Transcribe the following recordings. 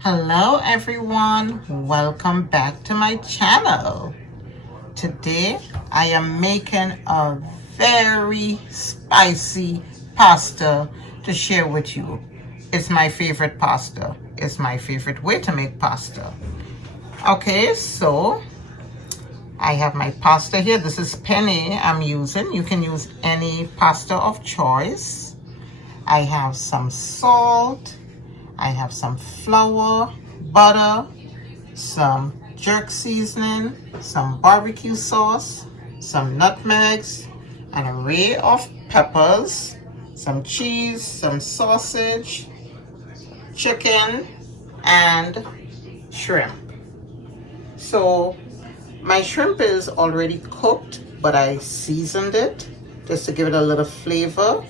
Hello everyone, welcome back to my channel. Today I am making a very spicy pasta to share with you. It's my favorite pasta. It's my favorite way to make pasta. Okay, so I have my pasta here. This is Penne I'm using. You can use any pasta of choice. I have some salt. I have some flour, butter, some jerk seasoning, some barbecue sauce, some nutmegs, an array of peppers, some cheese, some sausage, chicken, and shrimp. So my shrimp is already cooked, but I seasoned it just to give it a little flavor.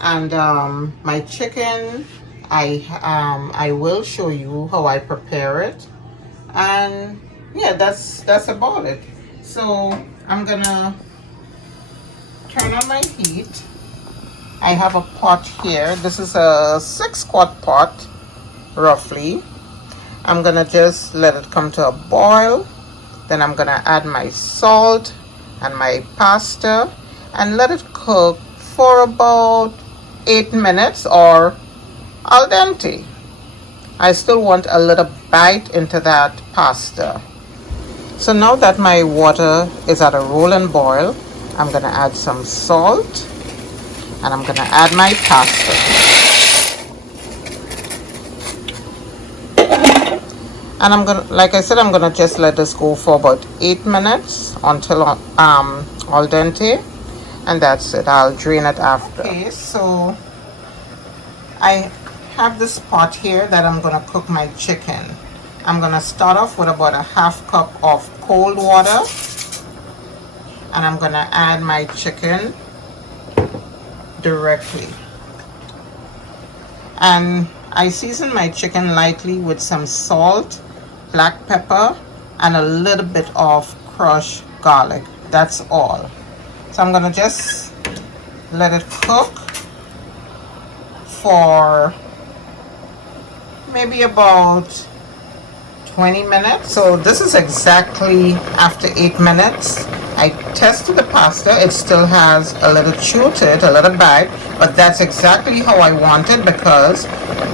And my chicken, I will show you how I prepare it, and yeah, that's about it. So I'm gonna turn on my heat. I have a pot here. This is a 6-quart pot roughly. I'm gonna just let it come to a boil. Then I'm gonna add my salt and my pasta and let it cook for about 8 minutes or al dente. I still want a little bite into that pasta. So now that my water is at a rolling boil, I'm gonna add some salt and I'm gonna add my pasta. And I'm gonna, like I said, I'm gonna just let this go for about 8 minutes until al dente, and that's it. I'll drain it after. Okay, so I have this pot here that I'm gonna cook my chicken. I'm gonna start off with about a half cup of cold water, and I'm gonna add my chicken directly. And I season my chicken lightly with some salt, black pepper, and a little bit of crushed garlic. That's all. So I'm gonna just let it cook for maybe about 20 minutes. So this is exactly after 8 minutes. I tested the pasta. It still has a little chew to it, a little bite, but that's exactly how I want it because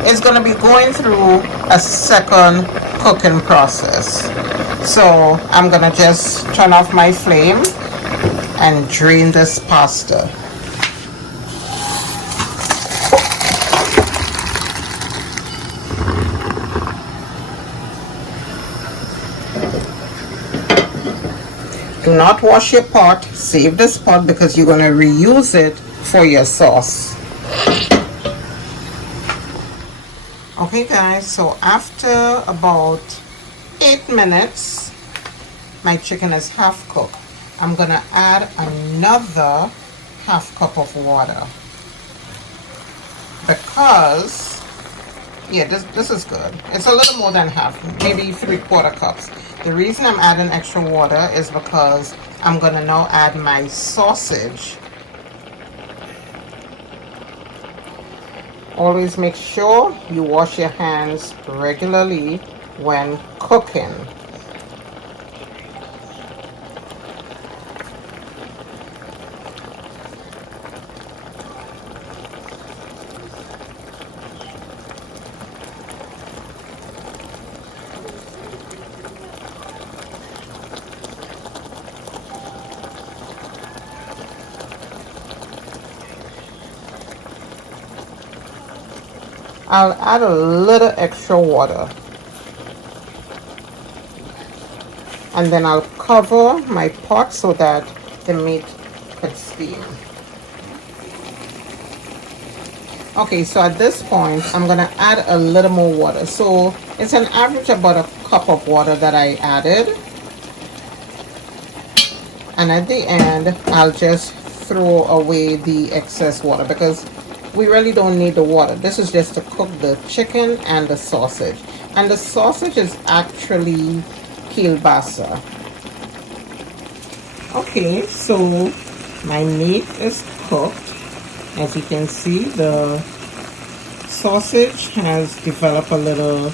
it's going to be going through a second cooking process. So I'm going to just turn off my flame and drain this pasta. Do not wash your pot. Save this pot because you're going to reuse it for your sauce. Okay guys, so after about 8 minutes, my chicken is half cooked. I'm going to add another half cup of water because, yeah, this is good. It's a little more than half, maybe 3/4 cups. The reason I'm adding extra water is because I'm going to now add my sausage. Always make sure you wash your hands regularly when cooking. I'll add a little extra water. And then I'll cover my pot so that the meat can steam. Okay, so at this point, I'm gonna add a little more water. So it's an average about a cup of water that I added. And at the end, I'll just throw away the excess water because we really don't need the water. This is just to cook the chicken and the sausage. And the sausage is actually kielbasa. Okay, so my meat is cooked. As you can see, the sausage has developed a little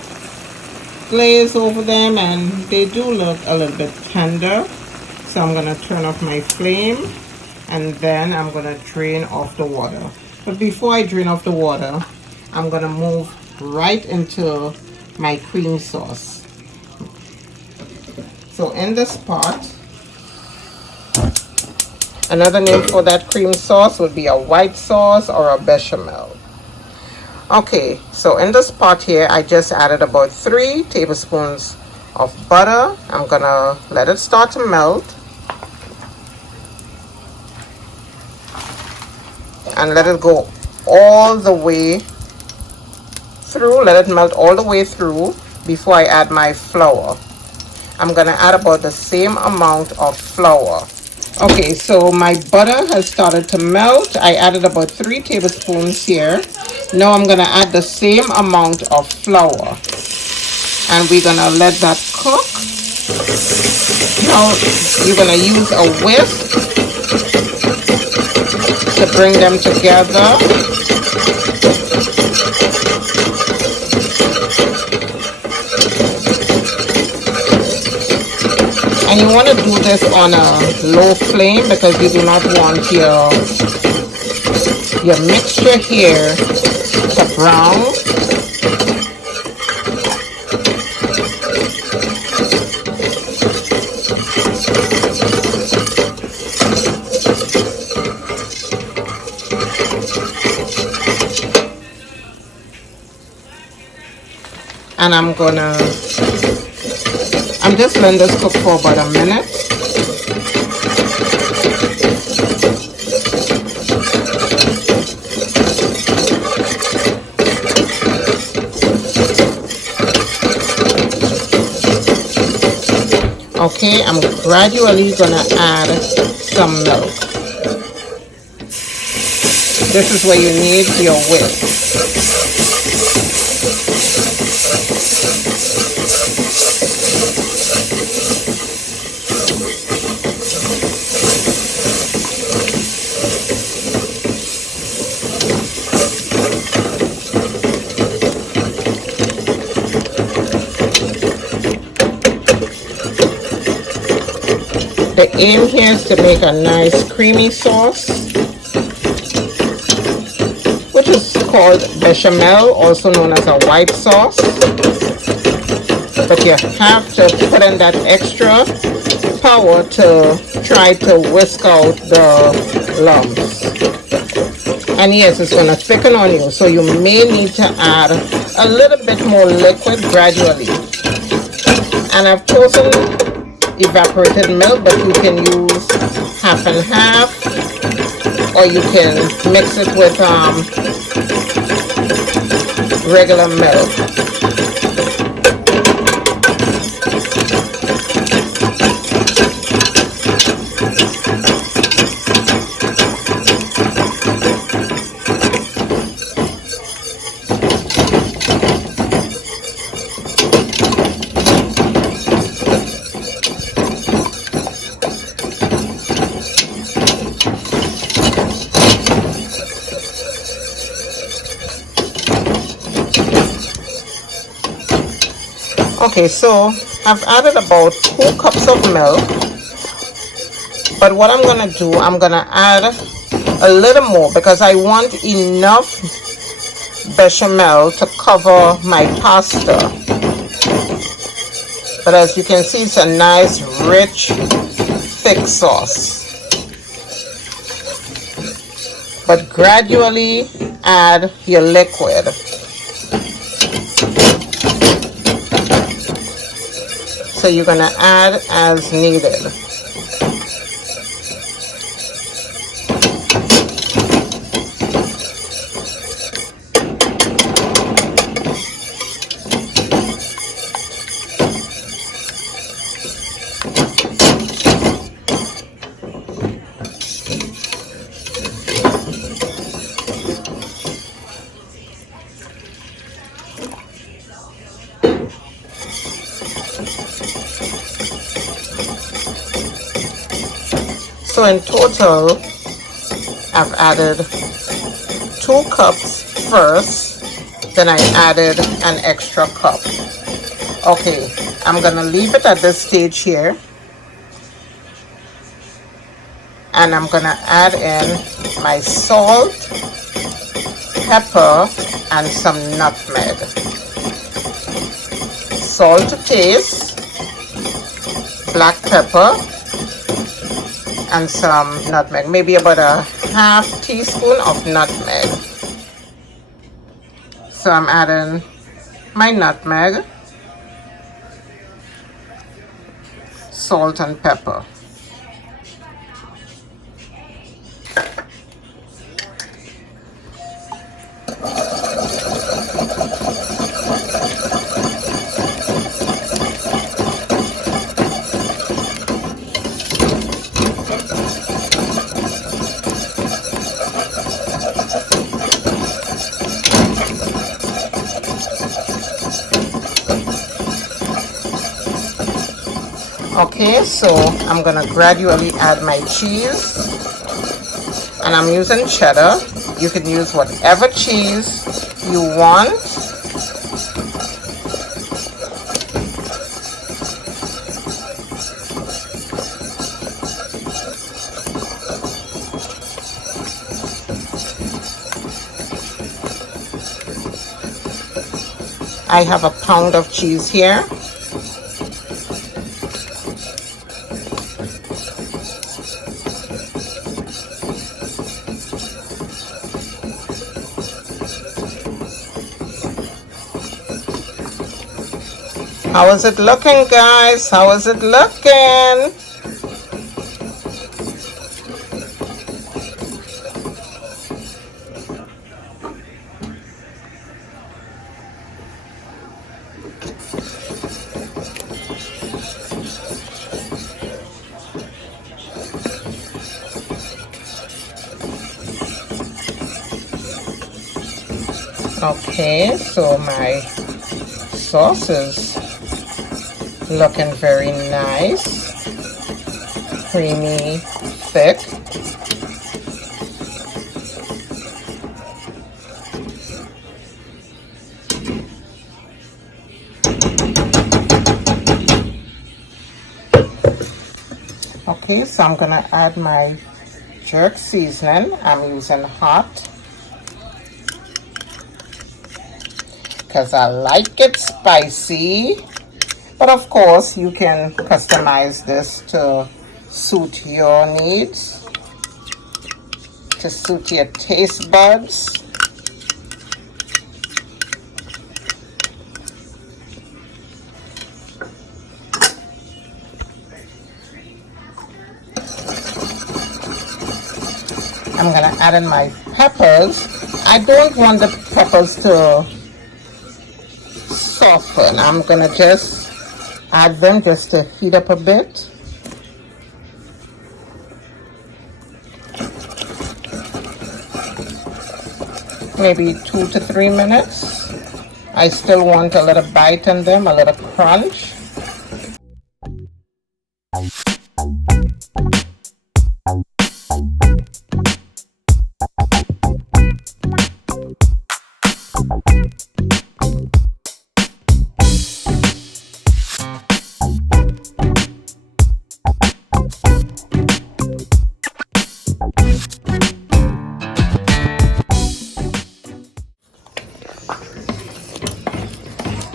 glaze over them and they do look a little bit tender. So I'm going to turn off my flame and then I'm going to drain off the water. But before I drain off the water, I'm going to move right into my cream sauce. So in this pot, another name for that cream sauce would be a white sauce or a bechamel. Okay, so in this pot here, I just added about 3 tablespoons of butter. I'm gonna let it start to melt. And let it go all the way through. Let it melt all the way through before I add my flour. I'm gonna add about the same amount of flour. Okay, so my butter has started to melt. I added about 3 tablespoons here. Now I'm gonna add the same amount of flour. And we're gonna let that cook. Now you're gonna use a whisk to bring them together. And you want to do this on a low flame because you do not want your mixture here to brown. And I'm just letting this cook for about a minute. Okay, I'm gradually gonna add some milk. This is where you need your whisk. The aim here is to make a nice creamy sauce, which is called bechamel, also known as a white sauce. But you have to put in that extra power to try to whisk out the lumps. And yes, it's going to thicken on you, so you may need to add a little bit more liquid gradually. And I've chosen evaporated milk, but you can use half and half, or you can mix it with regular milk. Okay, so I've added about 2 cups of milk, but what I'm going to do, I'm going to add a little more because I want enough bechamel to cover my pasta. But as you can see, it's a nice, rich, thick sauce. But gradually add your liquid. So you're going to add as needed. So in total, I've added 2 cups first, then I added an extra cup. Okay, I'm gonna leave it at this stage here, and I'm gonna add in my salt, pepper, and some nutmeg. Salt to taste, black pepper, and some nutmeg, maybe about a half teaspoon of nutmeg. So I'm adding my nutmeg, salt and pepper. Okay, so I'm gonna gradually add my cheese, and I'm using cheddar. You can use whatever cheese you want. I have a pound of cheese here. How is it looking, guys? How is it looking? Okay, so my sauce is looking very nice, creamy, thick. Okay, so I'm gonna add my jerk seasoning. I'm using hot because I like it spicy. But of course, you can customize this to suit your needs, to suit your taste buds. I'm gonna add in my peppers. I don't want the peppers to soften. I'm gonna just add them just to heat up a bit. Maybe 2 to 3 minutes. I still want a little bite in them, a little crunch.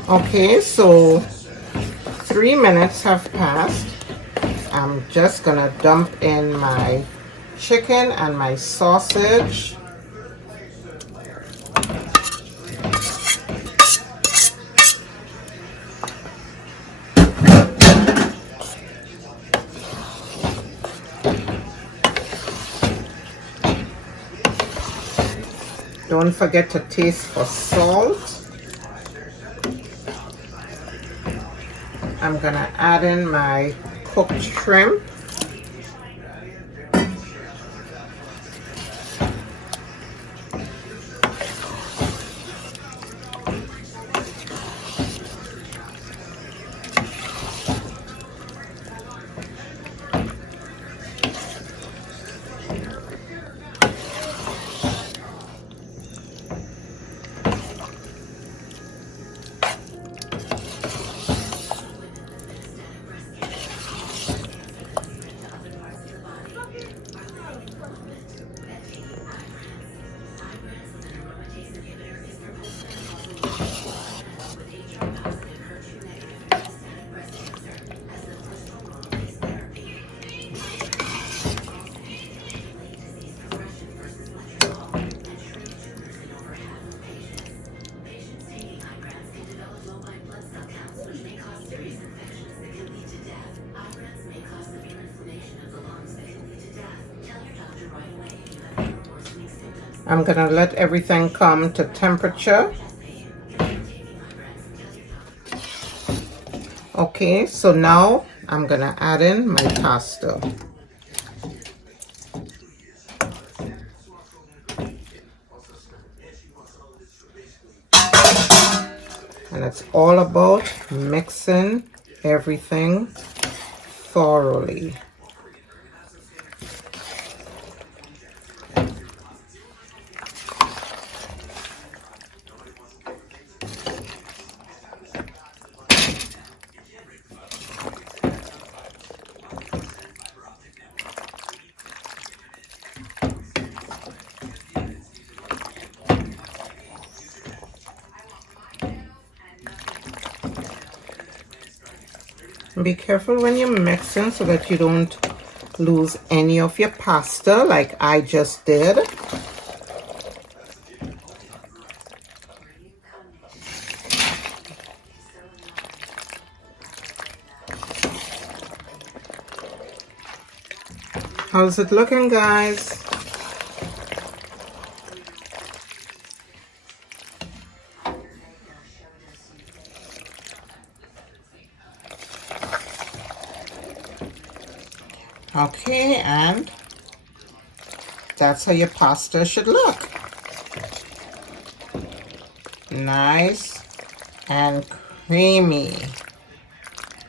Okay, so 3 minutes have passed. I'm just gonna dump in my chicken and my sausage. Don't forget to taste for salt. I'm gonna add in my cooked shrimp. I'm gonna let everything come to temperature. Okay, so now I'm gonna add in my pasta. And it's all about mixing everything thoroughly. Be careful when you're mixing so that you don't lose any of your pasta like I just did. How's it looking, guys? Okay, and that's how your pasta should look. Nice and creamy.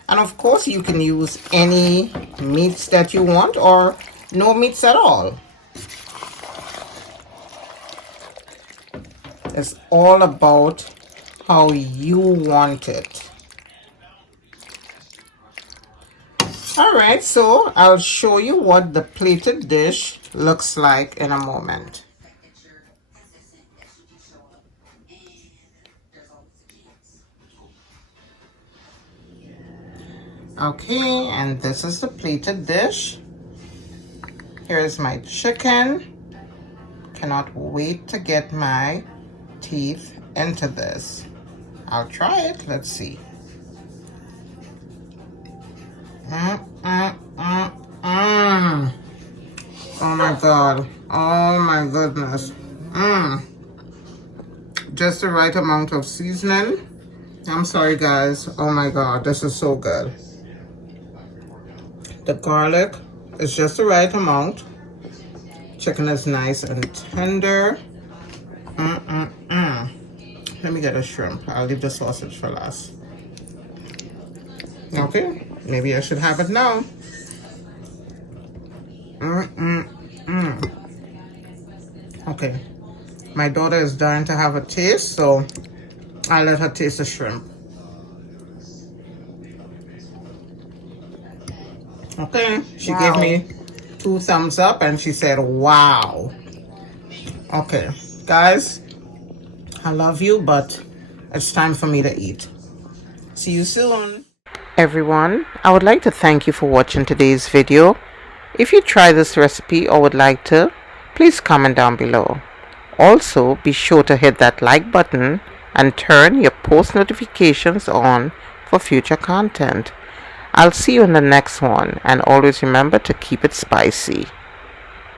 And of course you can use any meats that you want or no meats at all. It's all about how you want it. Alright, so I'll show you what the plated dish looks like in a moment. Okay, and this is the plated dish. Here's my chicken. Cannot wait to get my teeth into this. I'll try it. Let's see. Oh my god. Oh my goodness. Just the right amount of seasoning. I'm sorry, guys. Oh my god, this is so good. The garlic is just the right amount. Chicken is nice and tender. Let me get a shrimp. I'll leave the sausage for last. Okay, maybe I should have it now. Okay, my daughter is dying to have a taste, so I'll let her taste the shrimp. Okay, she gave me 2 thumbs up and she said, wow. Okay, guys, I love you, but it's time for me to eat. See you soon. Everyone, I would like to thank you for watching today's video. If you try this recipe or would like to, please comment down below. Also, be sure to hit that like button and turn your post notifications on for future content. I'll see you in the next one, and always remember to keep it spicy.